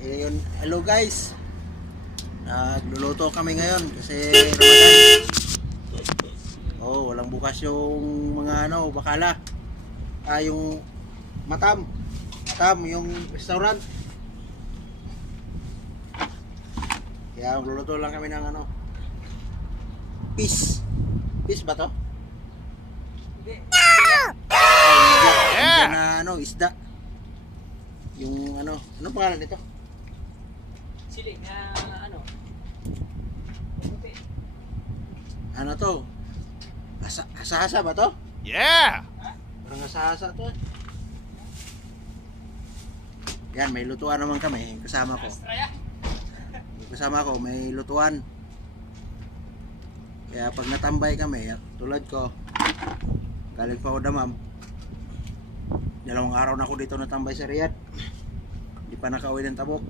Hello guys. Nagluluto kami ngayon kasi Ramadan. Oh, walang bukas yung mga bakala. Yung Matam. Matam yung restaurant. Kaya magluluto lang kami ng fish. Fish ba to? Hindi. Na isda. Yung ano pangalan nito? Sili na puti. Ano to? Asa-asa ba to? Yeah! Parang asa-asa to. Yan, may lutuan naman kami. Kasama ko. Kasama ko, may lutuan. Kaya pag natambay kami, tulad ko, galing pa ako damam. 2 araw na ako dito natambay sa Riyadh. Hindi pa nakauwi ng Tabok.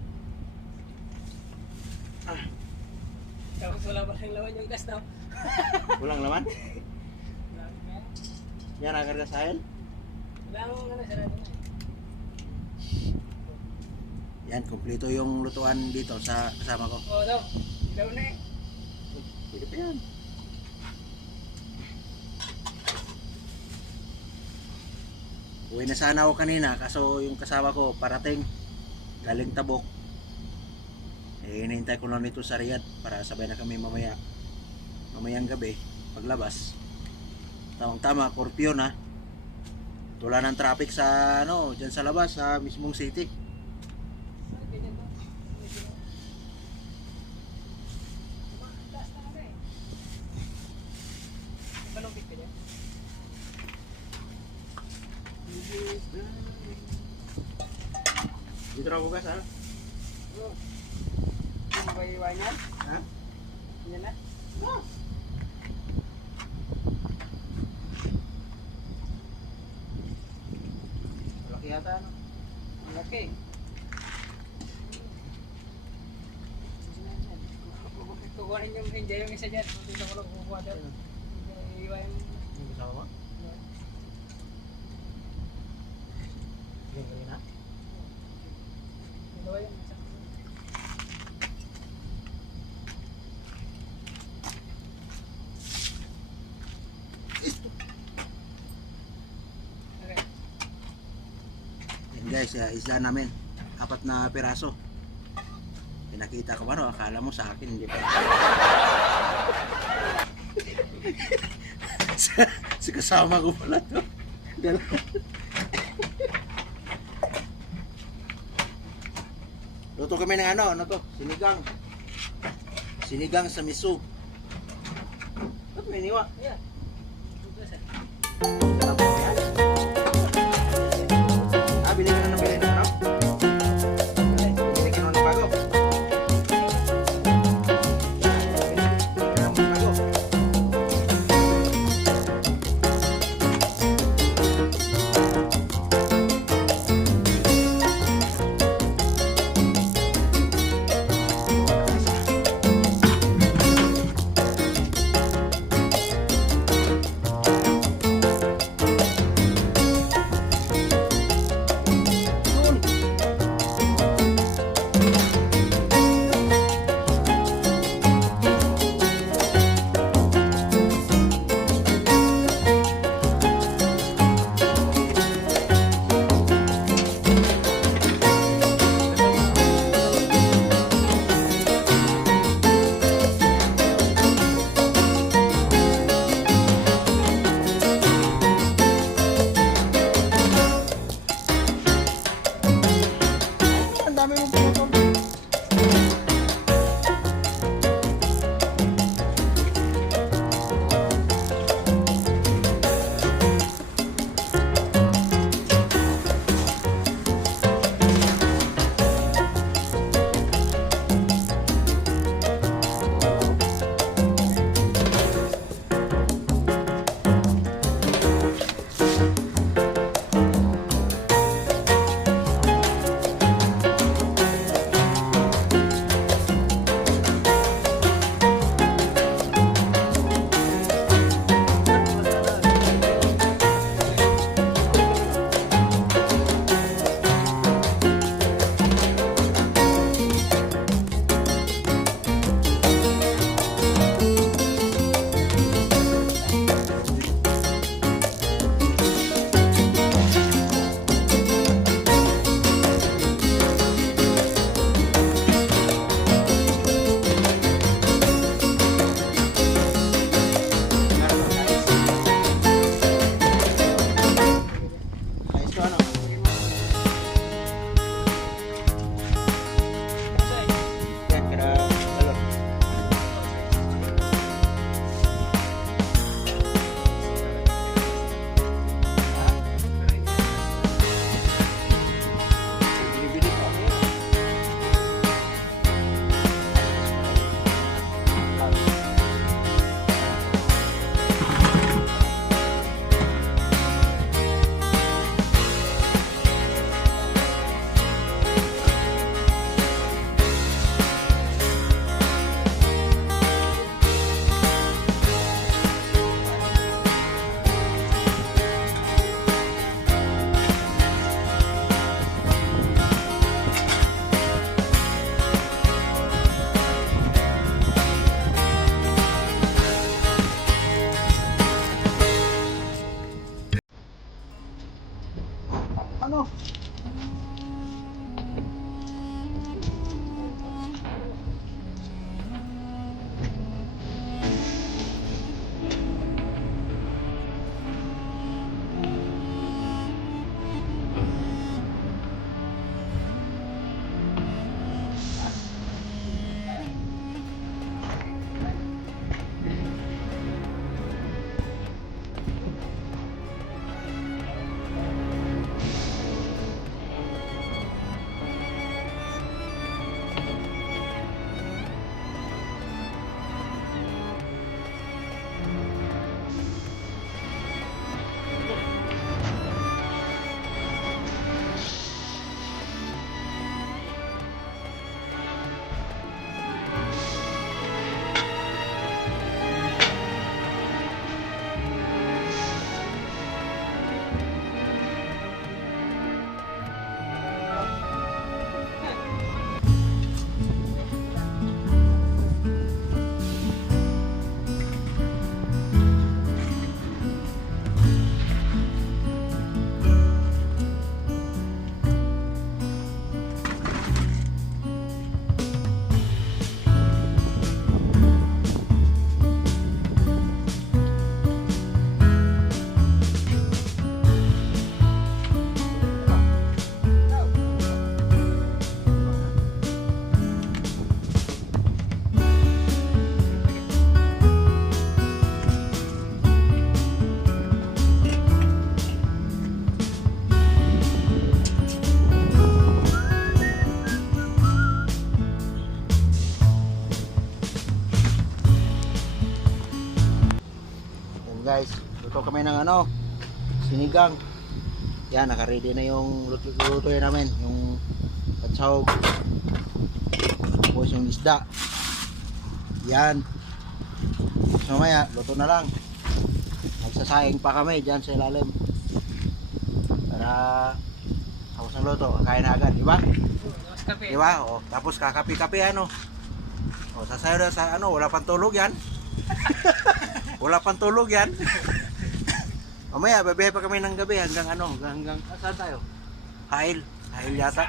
Tapos wala pa rin lawan yung gas na. Walang laman? Yan, nakarga sa akin. Wala akong sarado na. Yan, kompleto yung lutuan dito sa kasama ko. Oo daw. Ilaw na eh. Pwede pa yan. Uwi na sana ako kanina kaso yung kasama ko parating galing Tabok. Hinihintay ko lang nito sa Riyadh para sabay na kami mamayang gabi paglabas. Tamang-tama, kurpyo na. Wala ng traffic sa diyan sa labas sa mismong city. Ganyan to. Panumpit ka dyan? Dito na bukas ha? Oo. Ano ba iwan yan? Ha? Yan na? Oh. Malaki yata Malaki. Kukuhanin yung hindi yung isa dyan. Dito ko lang kukuha daw. Iwan yung... Yung kasama mo? Yung kanina? Dalawa yung isa. Okay. Yan guys, isda namin 4 na piraso. Pinakita ko akala mo sa akin hindi pa. si kasama ko pala to. Luto kami ng ano to? Sinigang sa miso. Ba't may niwa? Yeah. Sarap mo yan. Bili ka na ng bili na bili ka na ng bago. Ang dami mong putol. guys, luto kami ng ano, sinigang. Yan, naka-ready na yung lutuin namin, yung patsahog. Tapos yung isda. Yan. So mamaya, luto na lang. Magsasaing pa kami dyan sa ilalim. Para tapos ng luto, kakain na agad, di ba? Tapos kape. Di ba? O, tapos kakapi-kapi ano. O, sasayo na sa ano, wala pang tulog yan. Wala pang tulog yan. Mamaya, babiyahe pa kami ng gabi hanggang ano, hanggang saan tayo? Hail. Hail yata.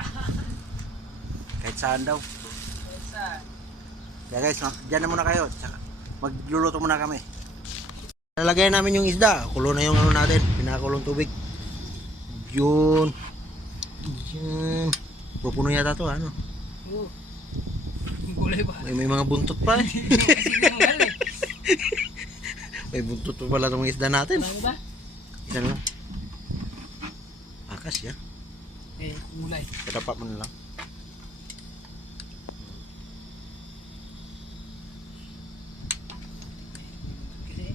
Kahit saan daw. Sa Kaya guys, dyan na muna kayo. Tsaka, magluluto muna kami. Nalagay namin yung isda. Kulo na yung ano natin. Pinakulong tubig. Yun. Yan. Pupuno yata to ano. Oo. Gulay ba? May mga buntot pa eh. Kasi tinanggal eh. May buntot pa pala itong isda natin. Ano ba? Yan lang. Akas ya. Eh, gulay. Patapak mo na lang. Kasi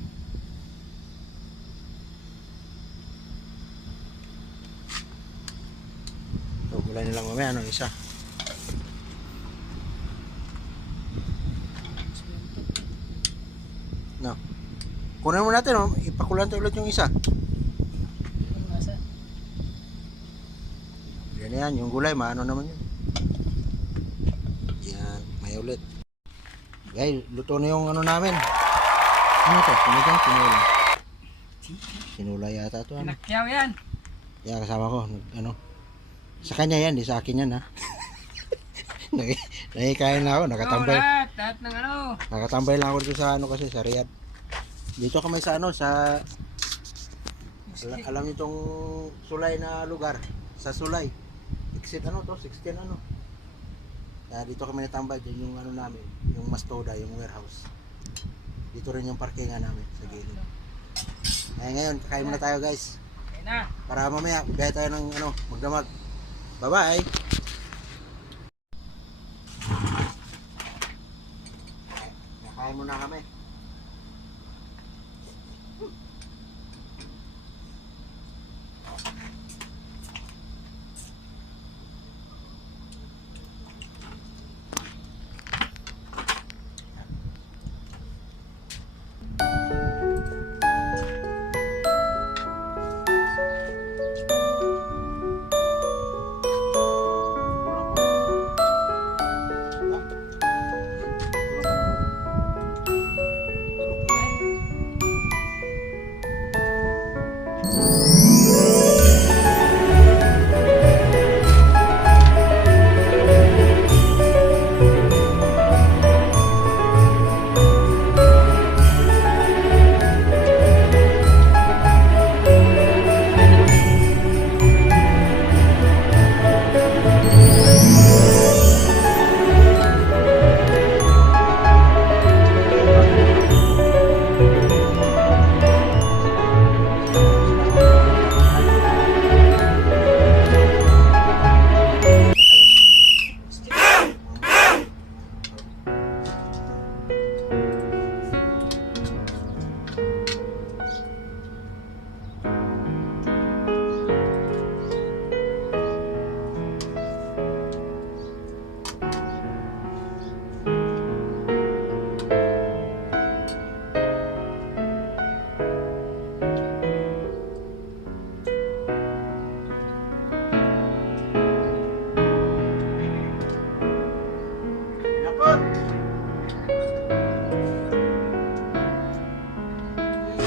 So, gulay na lang mamaya. Ano, isa. No. Kunin mo natin, oh. Ipakulante ulit yung isa. yung masa. Yan yan, yung gulay, maano naman yun. Yan, may ulit. Guys, luto na yung ano namin. Ano to? Sinigang, sinula. Sinula yata to. Ano? Pinakyaw yan. Yan, kasama ko. Ano? Sa kanya yan, di sa akin yan ha. Nakikain na ako, nakatambay. Lahat ng ano. Nakatambay lang ako dito sa ano kasi, sa Riyadh. Dito kami sa ano, sa... Alam niyo itong Sulay na lugar. Sa Sulay. Exit ano to? 16 ano. Dito kami natambay. Diyan yung ano namin. Yung Mastoda, yung warehouse. Dito rin yung parkingan namin sa gilid. Ngayon, kakain muna tayo guys. Ayun na. Para mamaya, bigay tayo ng ano, magdamag. Bye-bye! Kakain muna kami.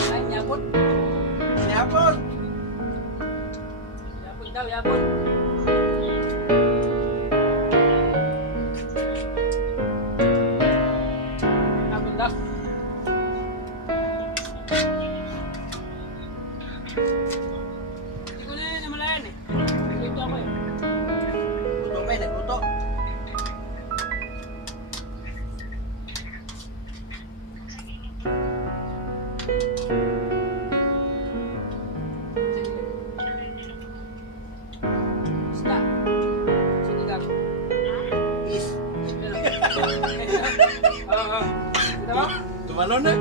Ay, yapon. Yapon! Yapon daw, yapon. Yapon daw. Hindi ko na yan namalayan eh. Nagluto ako eh. Luto pa nagluto. Isda. Sinigang. Is. Oo. Ito ba? Tumalon na.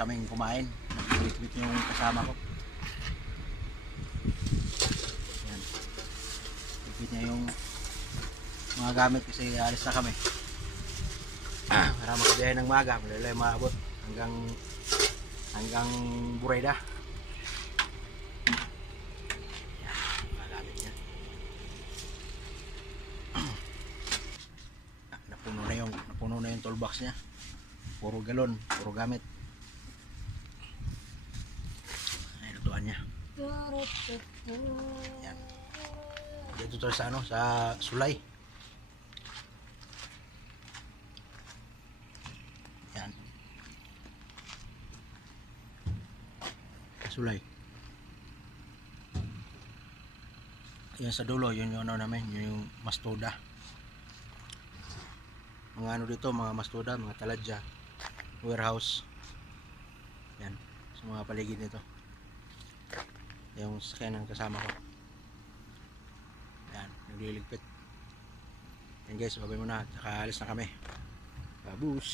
kaming kumain. Nagligpit yung kasama ko. Yan. Ligpit niya yung mga gamit kasi alis na kami. Para makabiyahe ng maga, malalay maabot hanggang Burayda. Yan, mga gamit niya. Napuno na yung toolbox niya. Puro galon, puro gamit. Ay, lutuan niya. Yan. Dito tayo sa sa Sulay. Yan. Sulay. Yan sa dulo, yun yung namin, yung mastoda. Mga ano dito, mga mastoda, mga taladya, warehouse. Yan, sa mga paligid nito. Yung sakyan ng kasama ko. Yan, nagliligpit. Yan guys, babay muna, tsaka alis na kami. Babus.